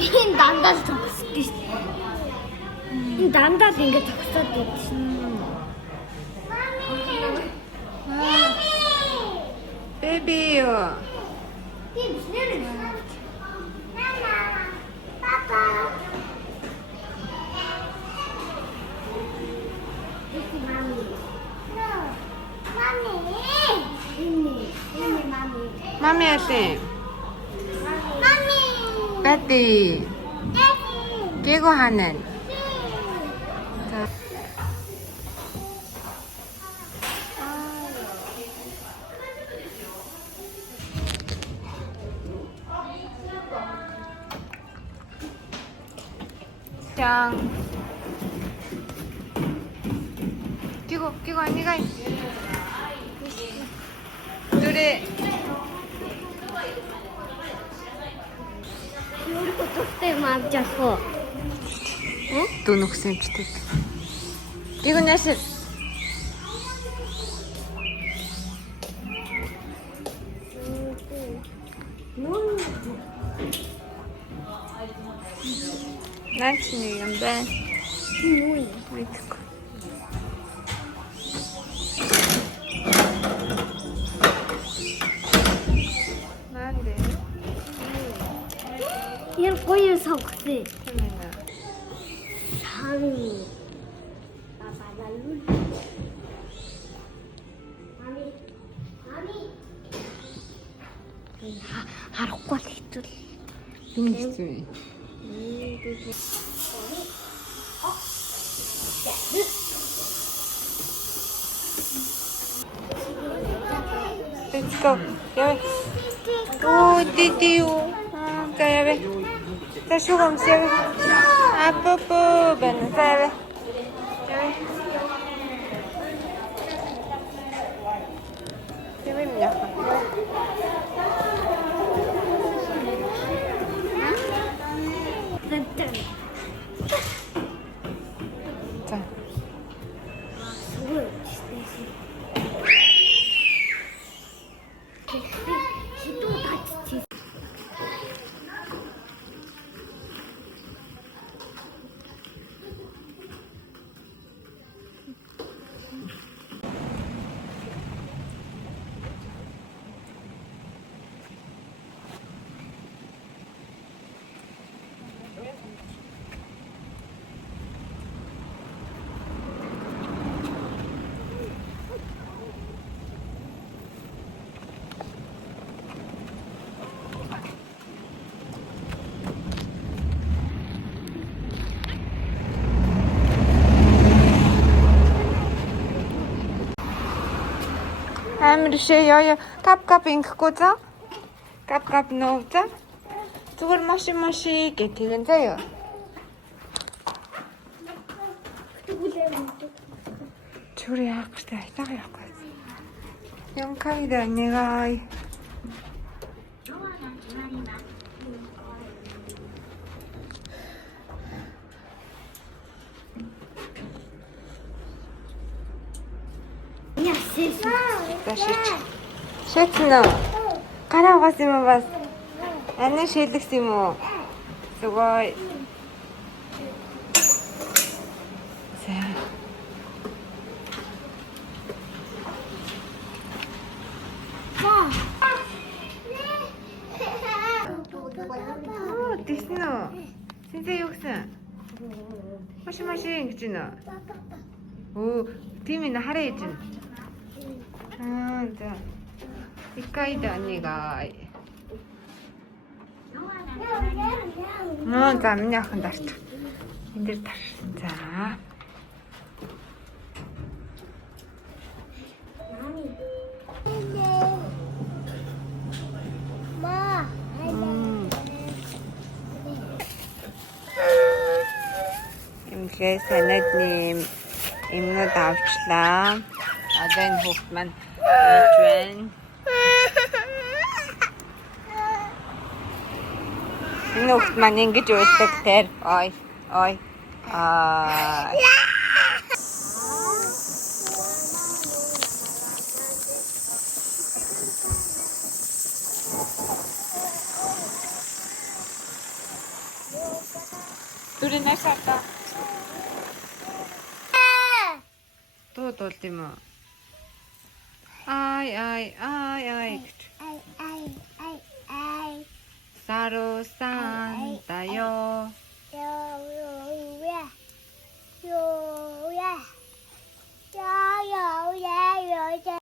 Энэ дандаа зогсдог шүү. Энэ дандаа л ингэ зогсоод байдаг шүү. Baby. Тийм нэр. Папа. Mami ate. Mami. Daddy. 개고하는. 짱. 끼고 언니가 둘이 Юу тустай мав жаах. 돈 옥쌤치들. 끼고 나실. 난치니 연배. Юу? 아이고. 난데. Яр гоё согтой. 그러면은 Хами. Папа лалу. Мами. Харахгүй л хэцүү. 빙수이. Let's go. 야외. 오, 디디오. 자, 야외. 자, 쇼감 씨 야외. 아, 뽀뽀. 맨 자, 야외. 야외. 야외입니다. 자. Амар шээ яа кап ингэхгүй за. Кап нөө за. Зүгээр маши гэх тэгэн заяа. Чүр яах гэж айтаа яахгүй. Ямкайда нэгай. Ташич. Шатна. Гараа бас юм бас. Аны шилэгс юм уу? Зүгой. Сэ. Тэснэ. Синзэ юу гэсэн? Маш ингэж байна. Оо, тийм энэ хараа ээж нь. За. Иккайда 언니가. За миний охин дарч. Энд дэр тар. За. Ма. Имлээ санадны юмнууд авчлаа. Одоо энэ хүүхд маань ээж байна. Энэ хүүхд маань ингэж уйлдаг тэр. Ой. Дүрийн найсаата. Дууд болд юм уу? Ай гэж. Ай. Саро сан таяо.